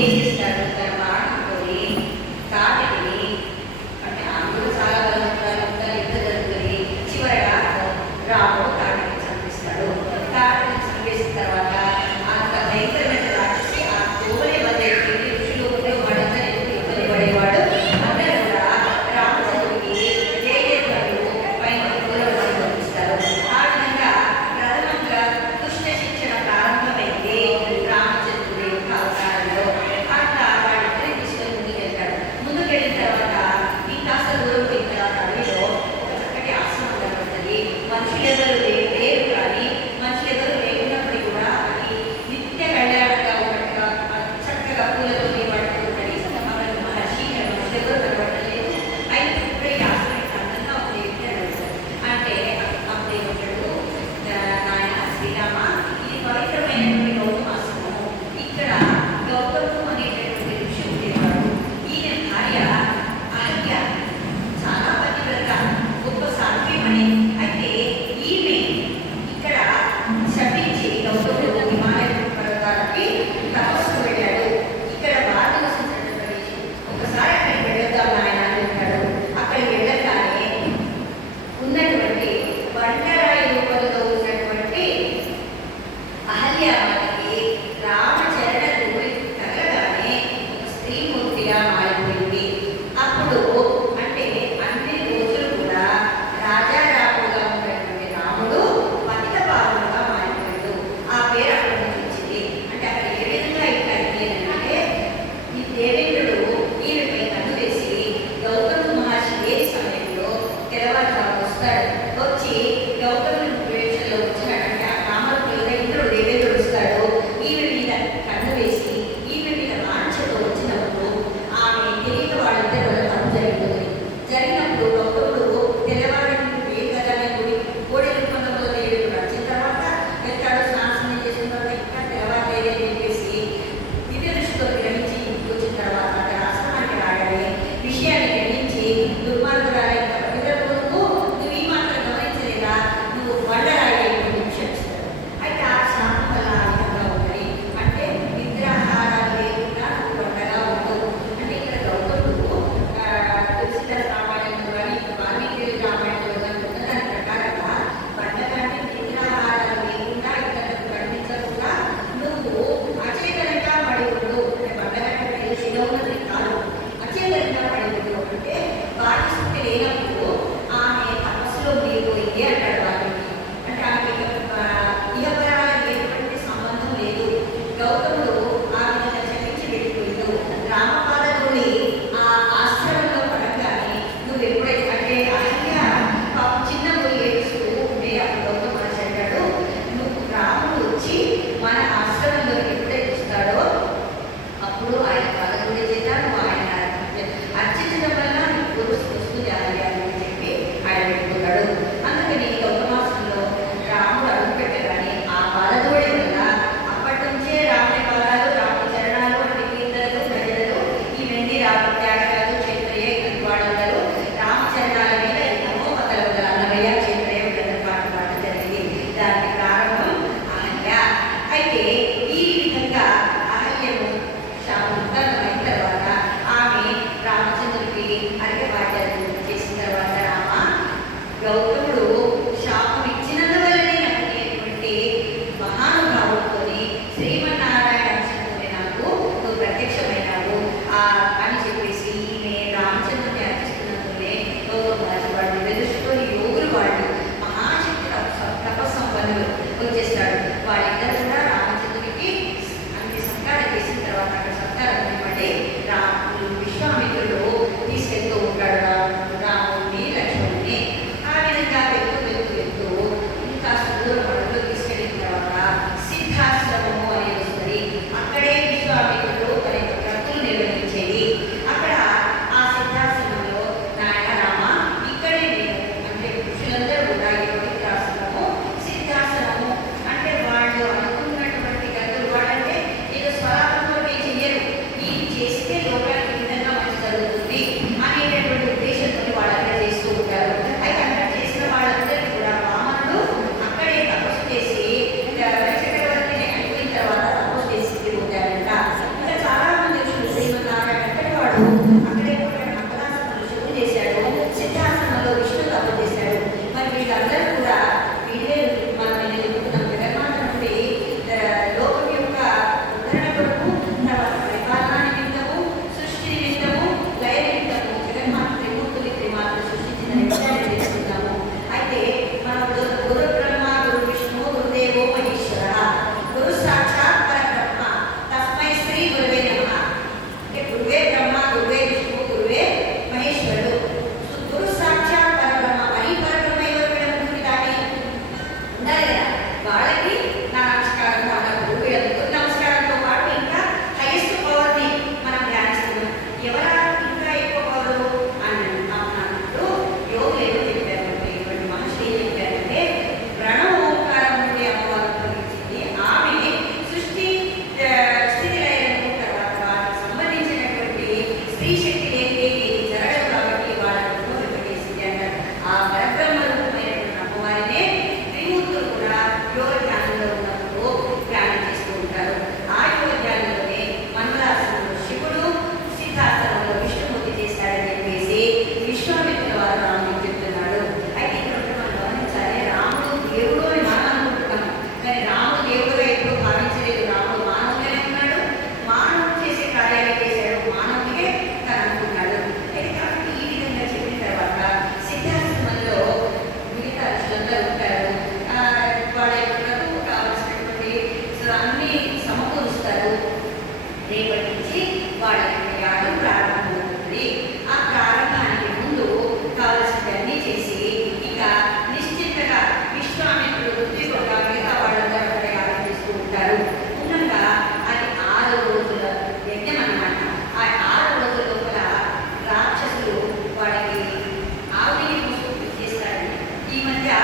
Amen. ಈ ಮಧ್ಯ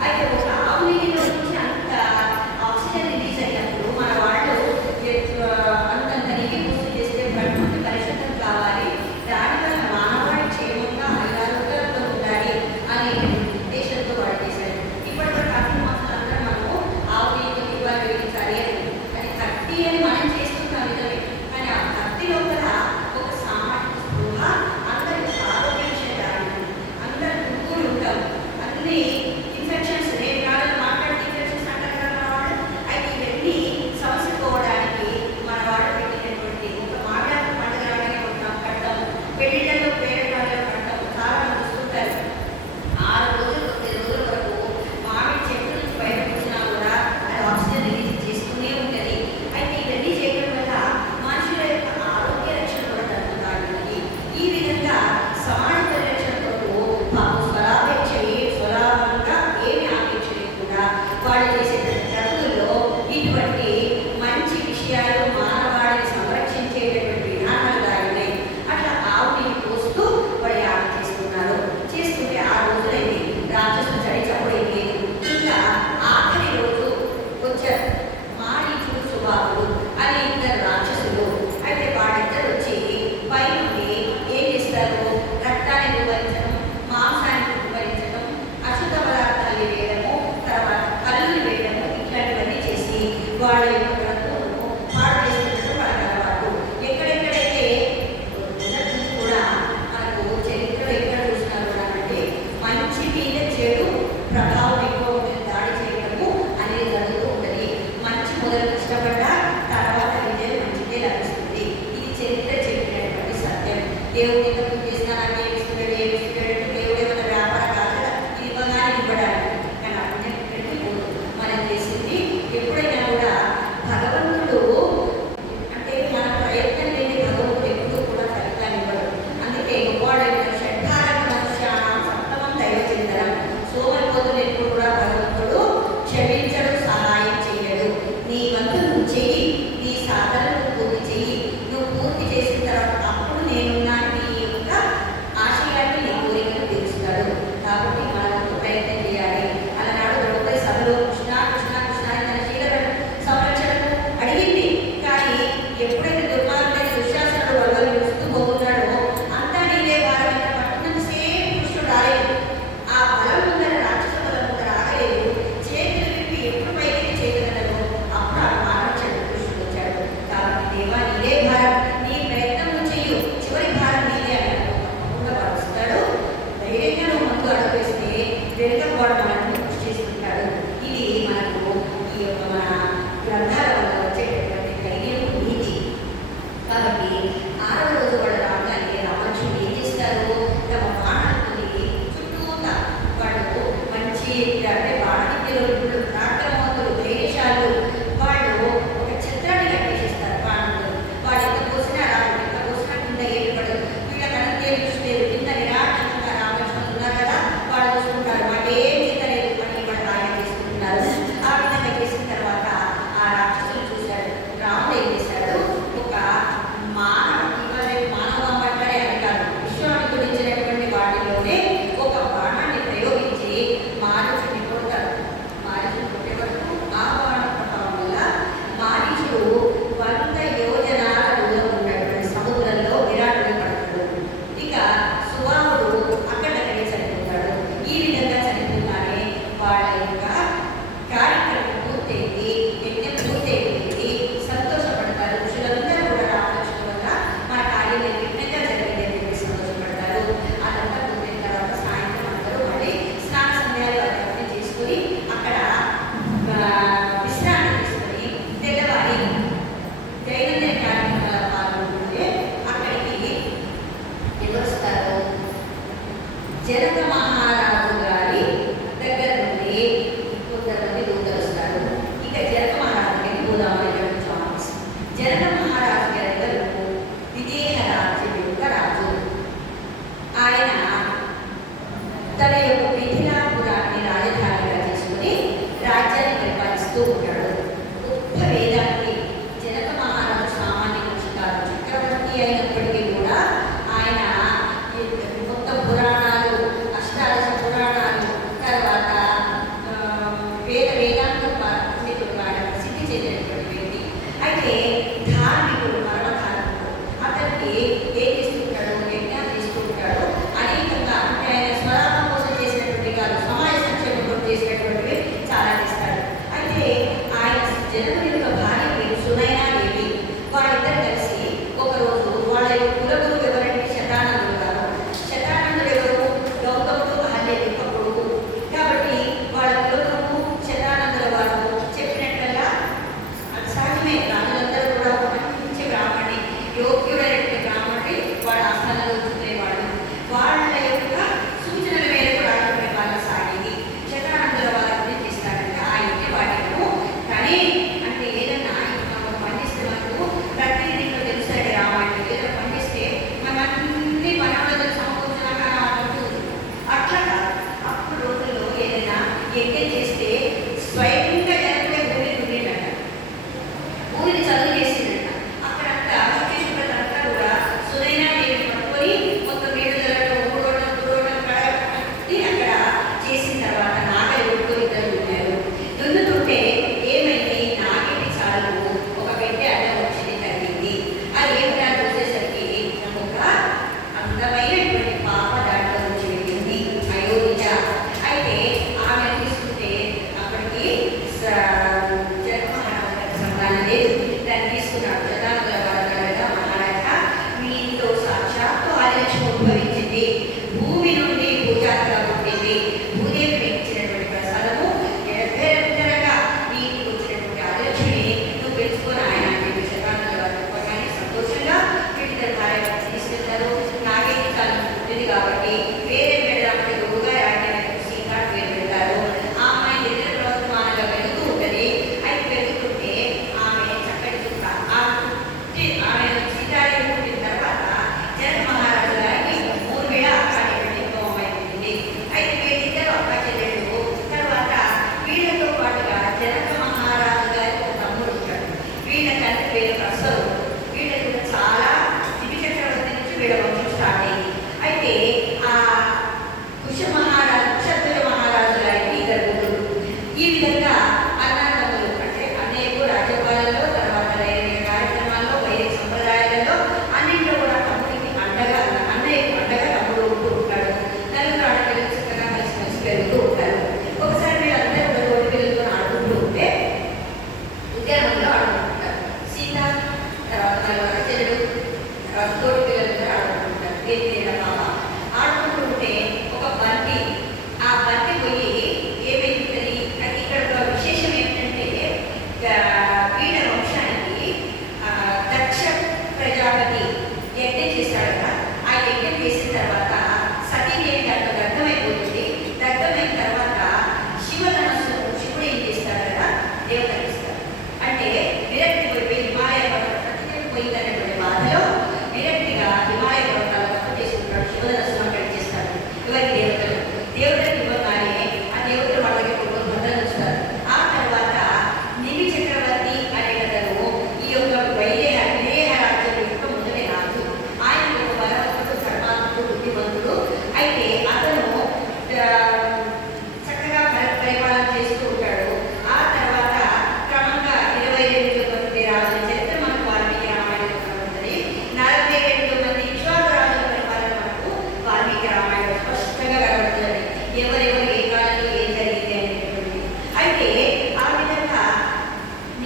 I can